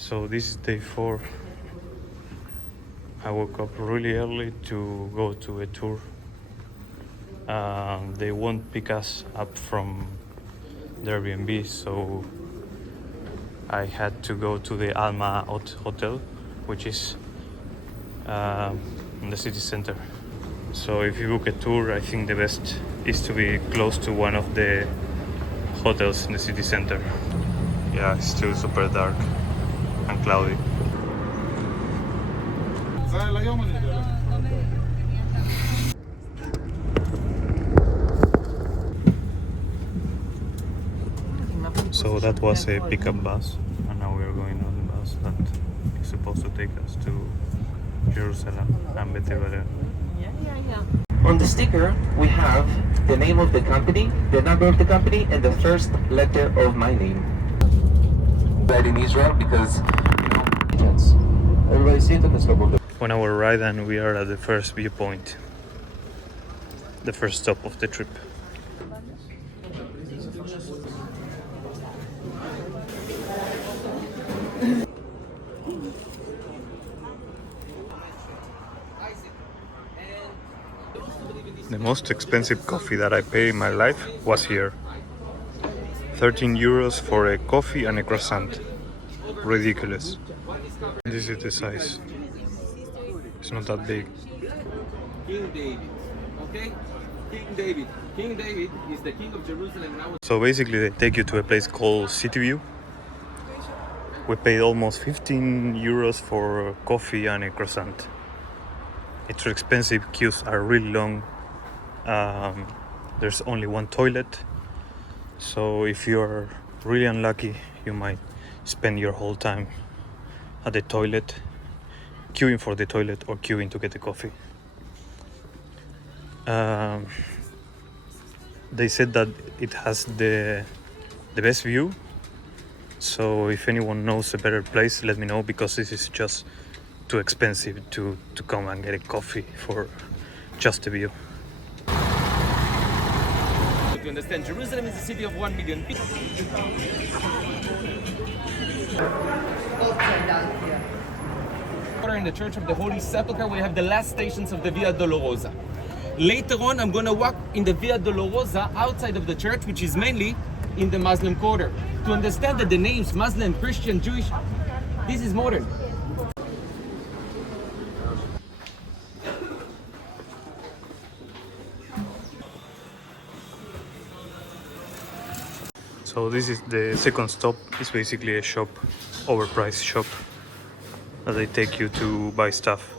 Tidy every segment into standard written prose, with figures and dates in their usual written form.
So this is day 4. I woke up really early to go to a tour. They won't pick us up from the Airbnb, so I had to go to the Alma Hotel, which is in the city center. So if you book a tour, I think the best is to be close to one of the hotels in the city center. Yeah, it's still super dark and cloudy. So that was a pickup bus, and now we are going on the bus that is supposed to take us to Jerusalem and Bethlehem. On the sticker, we have the name of the company, the number of the company, and the first letter of my name. Right in Israel because, everybody see it on the 1 hour ride, and we are at the first viewpoint, the first stop of the trip. The most expensive coffee that I paid in my life was here. 13 euros for a coffee and a croissant. Ridiculous. This is the size. It's not that big. King David, okay? King David. King David is the king of Jerusalem now. So basically they take you to a place called City View. We paid almost 15 euros for coffee and a croissant. It's expensive, queues are really long. There's only one toilet. So if you're really unlucky, you might spend your whole time at the toilet, queuing for the toilet or queuing to get the coffee. They said that it has the best view. So if anyone knows a better place, let me know, because this is just too expensive to come and get a coffee for just the view. To understand, Jerusalem is a city of 1 million people. In the Church of the Holy Sepulchre, we have the last stations of the Via Dolorosa. Later on, I'm going to walk in the Via Dolorosa outside of the church, which is mainly in the Muslim quarter. To understand that the names Muslim, Christian, Jewish, this is modern. So this is the second stop. It's basically a shop, overpriced shop, that they take you to buy stuff.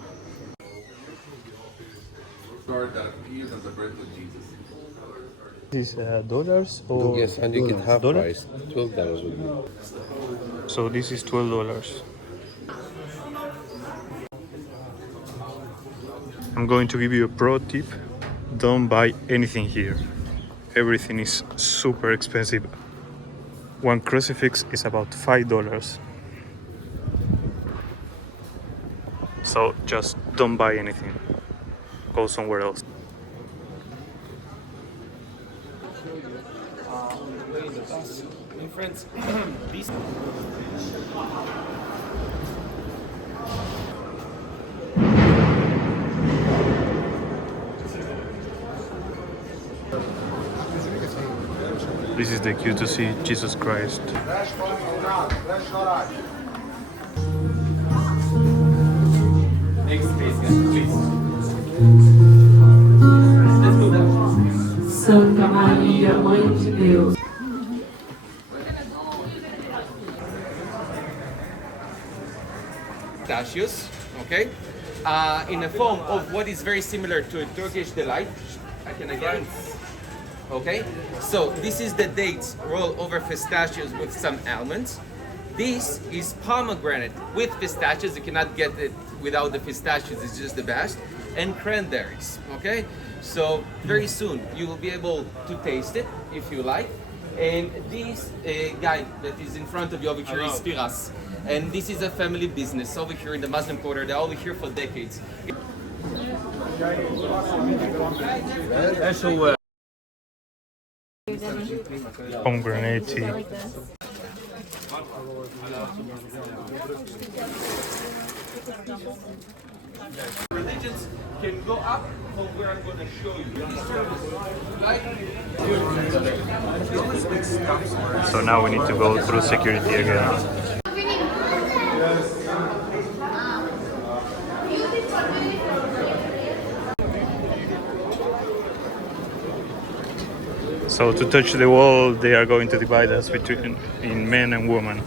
This is dollars or Yes, and you can have dollars? price. $12 would be. So this is $12. I'm going to give you a pro tip. Don't buy anything here. Everything is super expensive. One crucifix is about $5. So just don't buy anything. Go somewhere else. In France, This is the queue to see Jesus Christ. Next please, please. Let's go down. Santa Maria, Mãe de Deus. Pistachios, okay? In a form of what is very similar to a Turkish delight. I can again. Okay, so this is the dates rolled over pistachios with some almonds. This is pomegranate with pistachios. You cannot get it without the pistachios. It's just the best. And cranberries. Okay, so very soon you will be able to taste it if you like. And this guy that is in front of you over here is Spiras. And this is a family business over here in the Muslim quarter. They're over here for decades. Pomegranate tea. Religions can go up from where I'm going to show you. So now we need to go through security again. So to touch the wall, they are going to divide us between in men and women.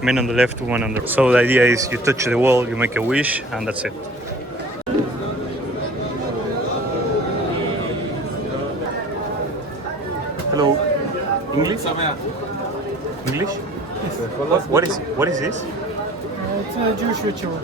Men on the left, women on the right. So the idea is you touch the wall, you make a wish, and that's it. Hello. English? English? What is this? It's a Jewish ritual.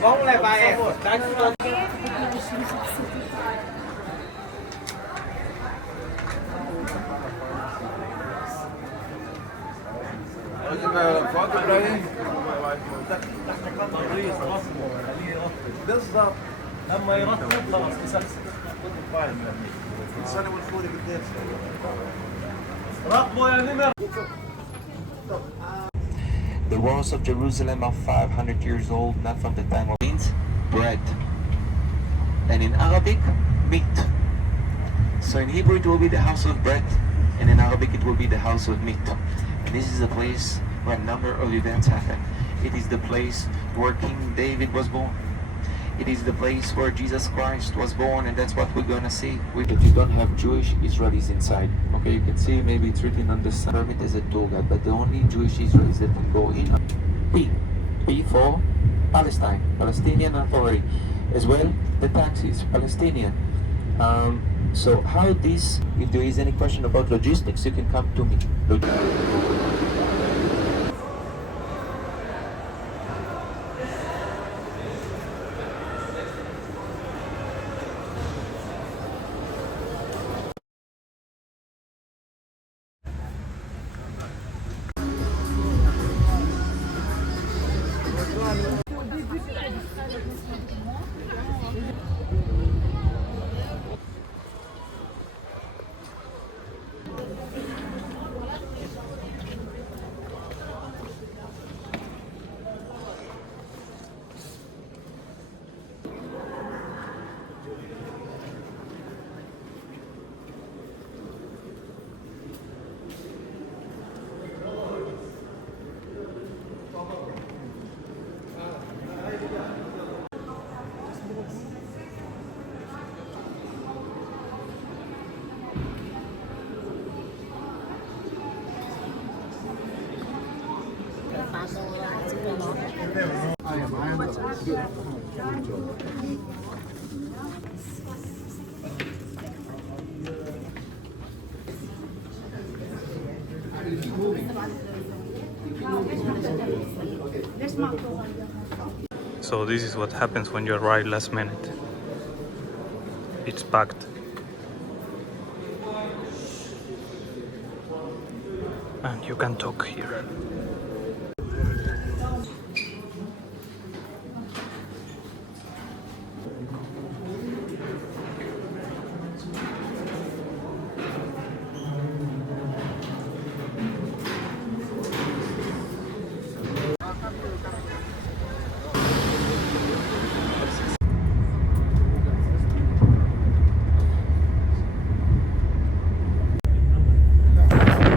Vamos levar essa. بالضبط لما يرتب خلاص يسخسخ السنه والفوري بالدير راقبوا يا نمر. The walls of Jerusalem are 500 years old, not from the time of means bread. And in Arabic, meat. So in Hebrew it will be the house of bread, and in Arabic it will be the house of meat. And this is a place where a number of events happen. It is the place where King David was born. It is the place where Jesus Christ was born, and that's what we're gonna see. But you don't have Jewish Israelis inside. Okay, you can see maybe it's written on the side. Permit as a tour guide, but the only Jewish Israelis that can go in. P for Palestine, Palestinian Authority. As well, the taxis, Palestinian. So how this, if there is any question about logistics, you can come to me. So this is what happens when you arrive last minute. It's packed. And you can talk here.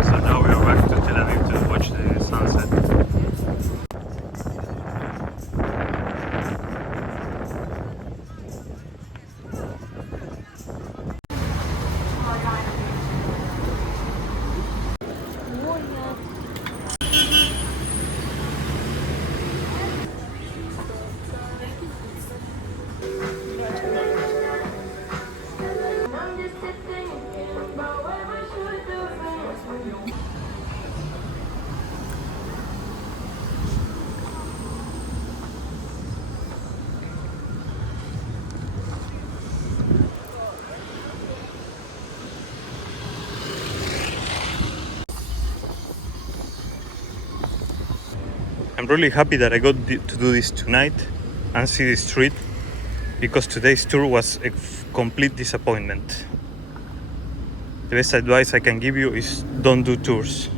So now we are back to Tel Aviv to watch the sunset. I'm really happy that I got to do this tonight and see the street, because today's tour was a complete disappointment. The best advice I can give you is don't do tours.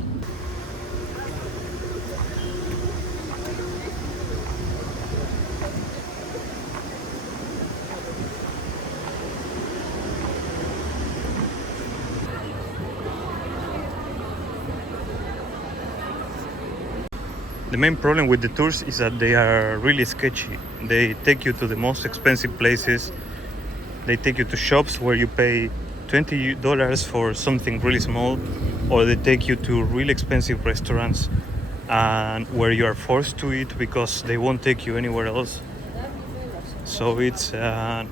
The main problem with the tours is that they are really sketchy. They take you to the most expensive places. They take you to shops where you pay $20 for something really small, or they take you to really expensive restaurants and where you are forced to eat because they won't take you anywhere else. So it's a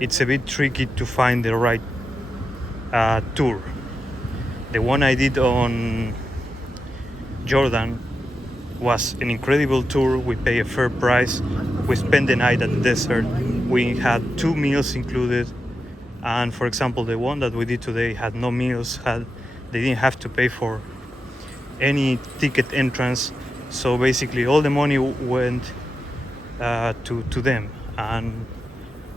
bit tricky to find the right tour. The one I did on Jordan was an incredible tour. We pay a fair price. We spent the night at the desert. We had 2 meals included, and for example, the one that we did today had no meals. They didn't have to pay for any ticket entrance. So basically, all the money went to them, and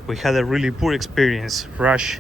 we had a really poor experience. Rush.